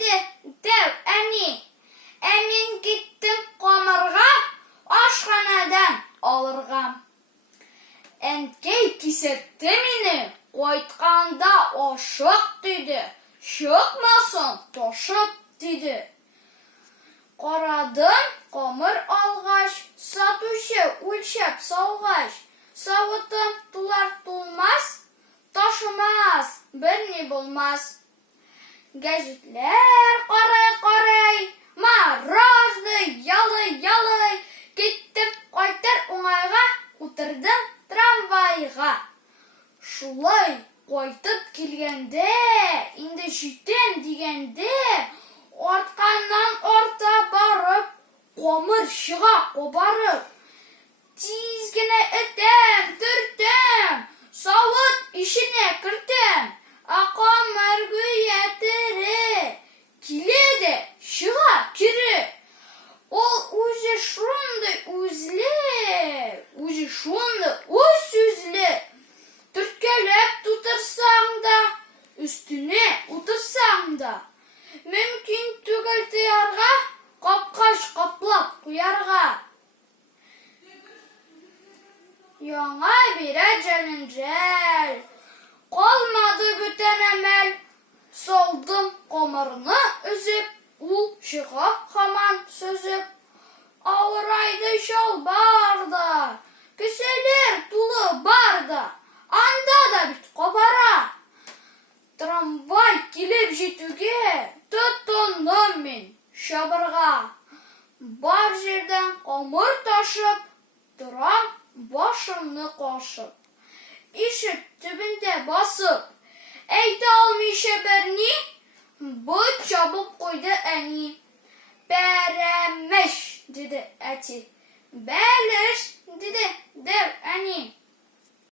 dedi dev әни. Мен кеттім қомырға, ашханадан алырға. Әнкей кисетті мені, қойтқанда ашық деді. Шықмасын, тошып деді. Қарадым, қомыр алғаш, сатушы өлшеп салғаш. Сауытым тулар-тулмас, ташымас, бір не болмас. Гәжетләр қарай-қарай, маражды ялай-ялай. Кеттім қайтыр оңайға, отырдым трамвайға. Шулай қайтып келгенде, инде жетем дегенде, артканнан арта барып, қомыр шыға қобарып. Тизгене өтем, түртем, сауыт ішіне кіртем. Қомыр гүйетірі, келеді, шыға кірі. Ол өзі шунды үзлі. Түрткелеп тұтырсаң да, үстіне ұтырсаң да. Мүмкін түгіл тиярға, қапқаш қаплап қуярға. Яңа бире жәлінжәл, қалмады бүтен әмәл. Солдым қомырны үзіп, ул шыға хаман сөзіп. Ауырайды шал барда, кіселер тулы барда, анда да бит қобара. Трамвай келіп жетуге, тұттындым мен шабырға. Бар жерден қомыр ташып, тұрам башымны қашып. Ишік түбінде басып, әйті алмышы бірні, бұд жабып қойды әні. Бәрәмеш, деді әти. Бәліш, деді дәу әні.